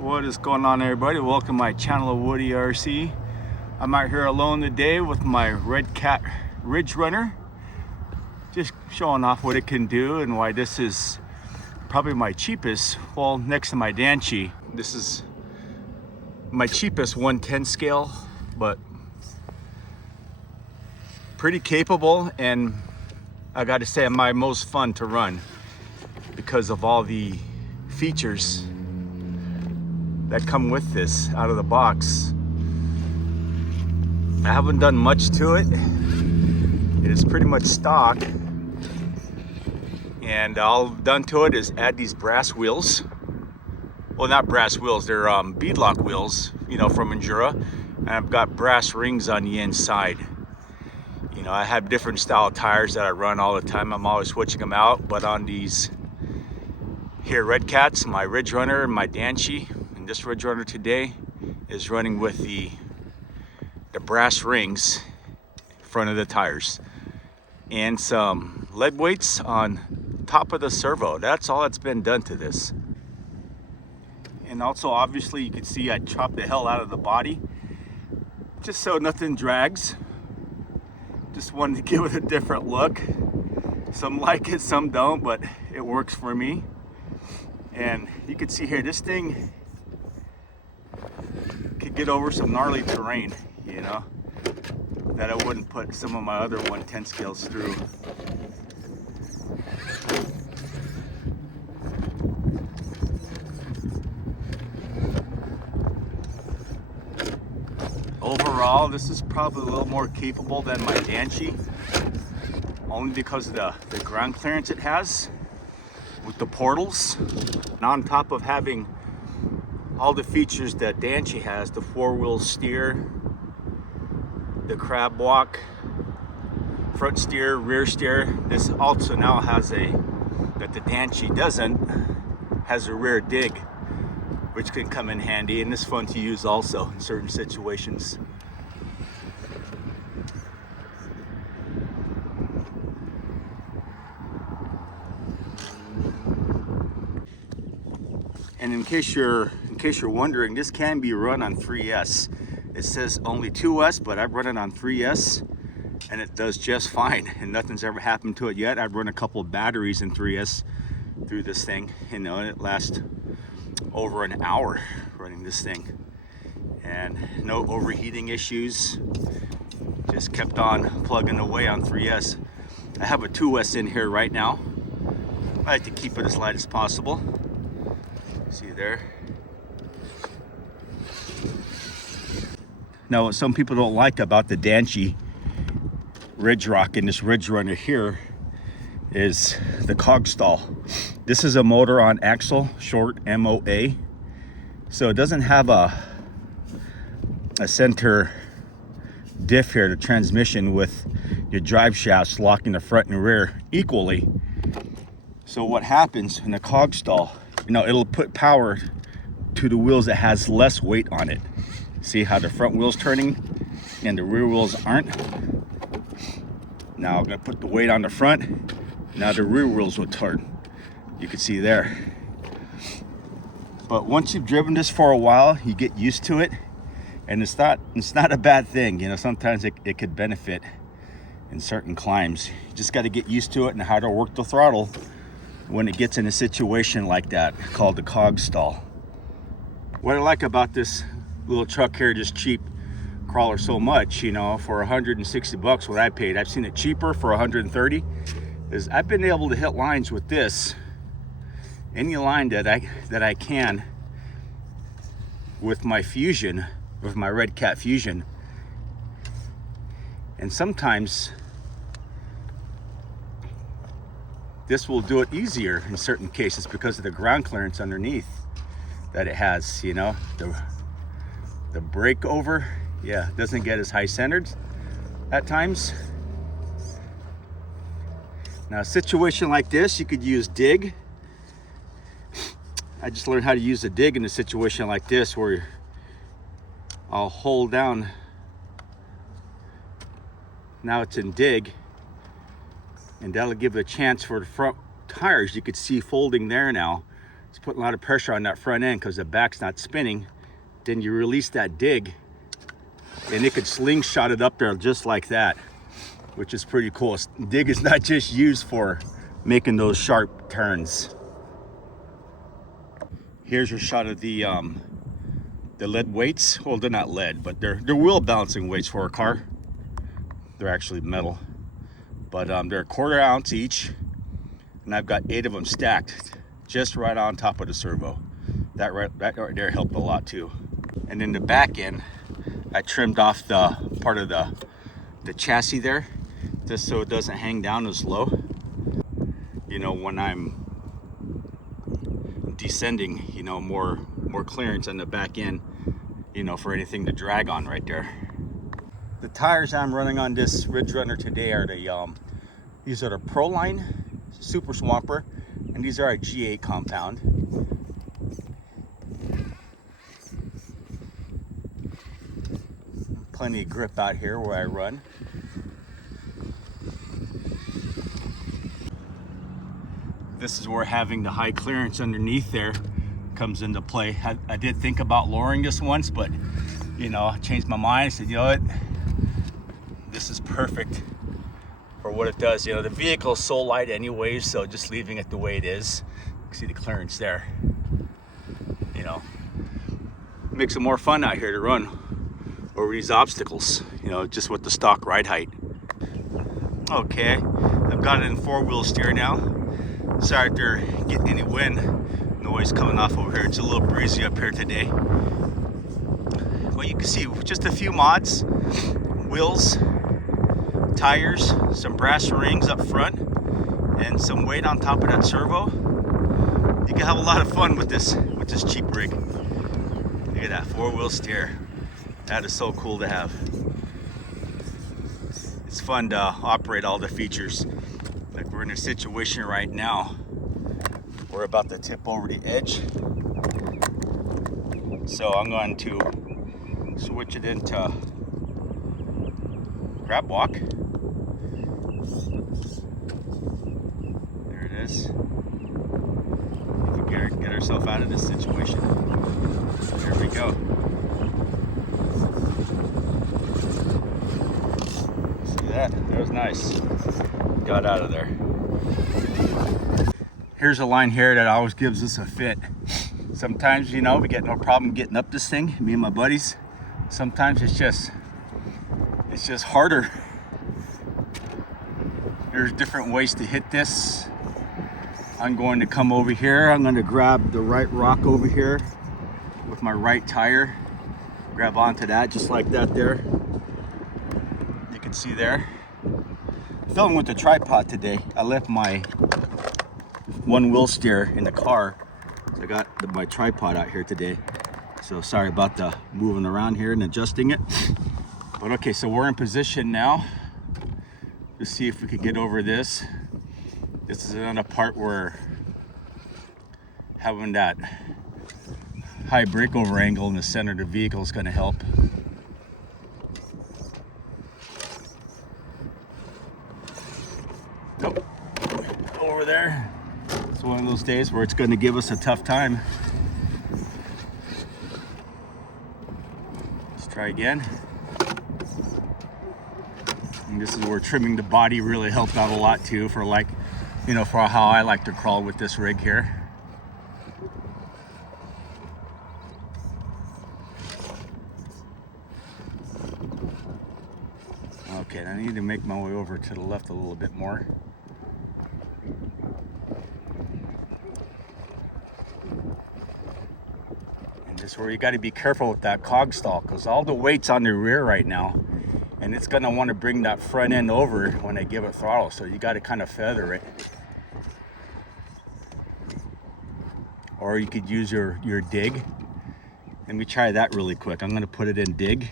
What is going on, everybody? Welcome to my channel of Woody RC. I'm out here alone today with my Redcat Ridgerunner, just showing off what it can do and why this is probably my cheapest, well, next to my Danchi. This is my cheapest 110 scale, but pretty capable, and I got to say my most fun to run because of all the features that come with this out of the box. I haven't done much to it. It is pretty much stock, and all I've done to it is add these brass wheels. Well, not brass wheels, they're beadlock wheels, you know, from Endura, and I've got brass rings on the inside. You know, I have different style tires that I run all the time. I'm always switching them out, but on these here Redcats, my Ridgerunner and my Danchi, and this Ridgerunner today is running with the brass rings in front of the tires and some lead weights on top of the servo. That's all that's been done to this. And also, obviously, you can see I chopped the hell out of the body just so nothing drags. Just wanted to give it a different look. Some like it, some don't, but it works for me. And you can see here, this thing could get over some gnarly terrain, you know, that I wouldn't put some of my other 110 scales through. Overall, this is probably a little more capable than my Danchi, only because of the ground clearance it has with the portals. And on top of having all the features that Danchi has, the four-wheel steer, the crab walk, front steer, rear steer, this also now has that the Danchi doesn't, has a rear dig, which can come in handy, and is fun to use also in certain situations. And in case you're wondering, this can be run on 3S. It says only 2S, but I've run it on 3S and it does just fine, and nothing's ever happened to it yet. I've run a couple of batteries in 3S through this thing, you know, and it lasts over an hour running this thing, and no overheating issues. Just kept on plugging away on 3S. I have a 2S in here right now. I like to keep it as light as possible. See there. Now, what some people don't like about the Danchi Ridge Rock and this Ridgerunner here is the cog stall. This is a motor on axle, short MOA. So it doesn't have a center diff here, the transmission, with your drive shafts locking the front and rear equally. So what happens in the cog stall, you know, it'll put power to the wheels that has less weight on it. See how the front wheel's turning and the rear wheels aren't? Now I'm gonna put the weight on the front. Now the rear wheels will turn. You can see there. But once you've driven this for a while, you get used to it, and it's not a bad thing. You know, sometimes it could benefit in certain climbs. You just got to get used to it and how to work the throttle when it gets in a situation like that, called the cog stall. What I like about this little truck here, just cheap crawler so much, you know, for 160 bucks what I paid, I've seen it cheaper for 130, is I've been able to hit lines with this, any line that I can with my Fusion, with my Redcat Fusion. And sometimes this will do it easier in certain cases because of the ground clearance underneath that it has, you know. The brake over, yeah, doesn't get as high centered at times. Now, a situation like this, you could use dig. I just learned how to use a dig in a situation like this, where I'll hold down. Now it's in dig, and that'll give it a chance for the front tires. You could see folding there now it's putting a lot of pressure on that front end because the back's not spinning. Then you release that dig and it could slingshot it up there just like that, which is pretty cool. Dig is not just used for making those sharp turns. Here's your shot of the lead weights. Well, they're not lead, but they're wheel balancing weights for a car. They're actually metal, but they're 1/4 ounce each, and I've got 8 of them stacked just right on top of the servo. That right there helped a lot too. And in the back end, I trimmed off the part of the chassis there, just so it doesn't hang down as low. You know, when I'm descending, you know, more clearance on the back end, you know, for anything to drag on right there. The tires I'm running on this Ridgerunner today are these are the Proline Super Swamper, and these are a G8 compound. Plenty of grip out here where I run. This is where having the high clearance underneath there comes into play. I did think about lowering this once, but you know, I changed my mind. I said, you know what, this is perfect for what it does. You know, the vehicle is so light anyways, so just leaving it the way it is. You can see the clearance there. You know, makes it more fun out here to run over these obstacles, you know, just with the stock ride height. Okay, I've got it in 4-wheel steer now. Sorry if you're getting any wind noise coming off over here. It's a little breezy up here today. Well, you can see just a few mods: wheels, tires, some brass rings up front, and some weight on top of that servo. You can have a lot of fun with this cheap rig. Look at that 4-wheel steer. That is so cool to have. It's fun to operate all the features. Like, we're in a situation right now, we're about to tip over the edge. So I'm going to switch it into grab walk. There it is. If we can get ourselves out of this situation. There we go. See that? That was nice. Got out of there. Here's a line here that always gives us a fit. Sometimes, you know, we get no problem getting up this thing, me and my buddies. Sometimes it's just harder. There's different ways to hit this. I'm going to come over here. I'm going to grab the right rock over here with my right tire. Grab onto that just like that there. You can see there. Filming with the tripod today. I left my 1-wheel steer in the car, so I got my tripod out here today. So sorry about the moving around here and adjusting it. But okay, so we're in position now to see if we could get over this. This is another part where having that high breakover angle in the center of the vehicle is going to help. Nope. Over there. It's one of those days where it's going to give us a tough time. Let's try again. And this is where trimming the body really helped out a lot too, for, like, you know, for how I like to crawl with this rig here. Okay, I need to make my way over to the left a little bit more. And this is where you got to be careful with that cog stall, because all the weight's on the rear right now, and it's going to want to bring that front end over when I give it throttle, so you got to kind of feather it. Or you could use your dig. Let me try that really quick. I'm going to put it in dig.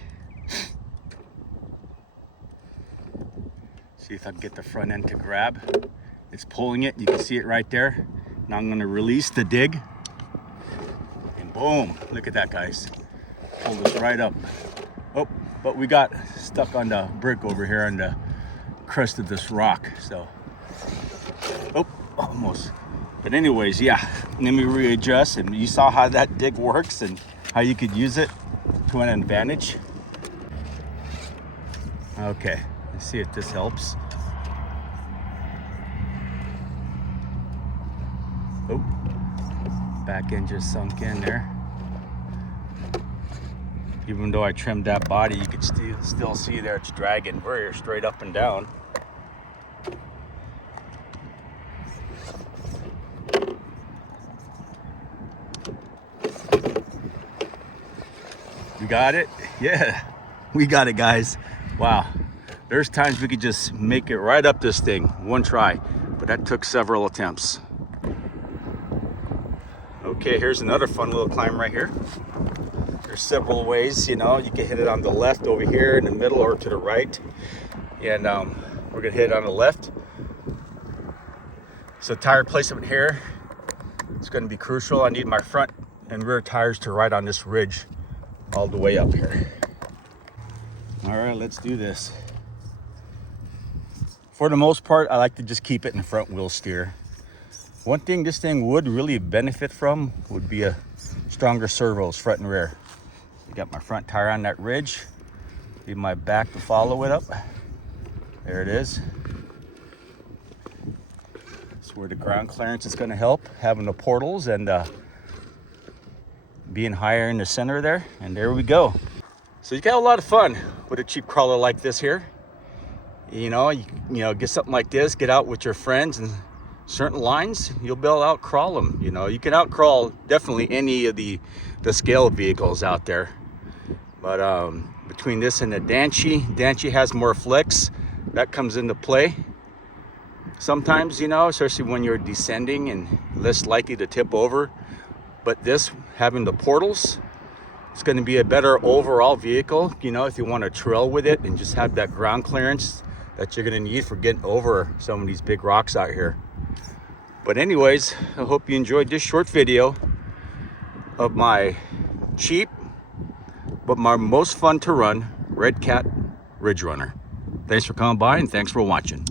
See if I can get the front end to grab. It's pulling it. You can see it right there. Now I'm going to release the dig. And boom. Look at that, guys. Pulled us right up. Oh, but we got stuck on the brick over here on the crest of this rock. So, oh, almost. But anyways, yeah. let me readjust. And you saw how that dig works and how you could use it to an advantage. Okay, let's see if this helps. Oh, back end just sunk in there. Even though I trimmed that body, you could still see there it's dragging very straight up and down. You got it? Yeah, we got it, guys. Wow, there's times we could just make it right up this thing, one try, but that took several attempts. Okay, here's another fun little climb right here. There's several ways, you know, you can hit it on the left over here, in the middle, or to the right. And we're gonna hit it on the left. So tire placement here, it's gonna be crucial. I need my front and rear tires to ride on this ridge all the way up here. All right, let's do this. For the most part, I like to just keep it in front wheel steer. One thing this thing would really benefit from would be a stronger servos, front and rear. I got my front tire on that ridge. Need my back to follow it up. There it is. That's where the ground clearance is going to help, having the portals and being higher in the center there. And there we go. So you got a lot of fun with a cheap crawler like this here. You know, get something like this, get out with your friends and certain lines, you'll be able to out crawl them. You know, you can out crawl definitely any of the scale vehicles out there. But between this and the Danchi has more flex. That comes into play sometimes, you know, especially when you're descending and less likely to tip over. But this, having the portals, it's going to be a better overall vehicle, you know, if you want to trail with it and just have that ground clearance that you're going to need for getting over some of these big rocks out here. But anyways, I hope you enjoyed this short video of my cheap but my most fun to run Redcat Ridgerunner. Thanks for coming by and thanks for watching.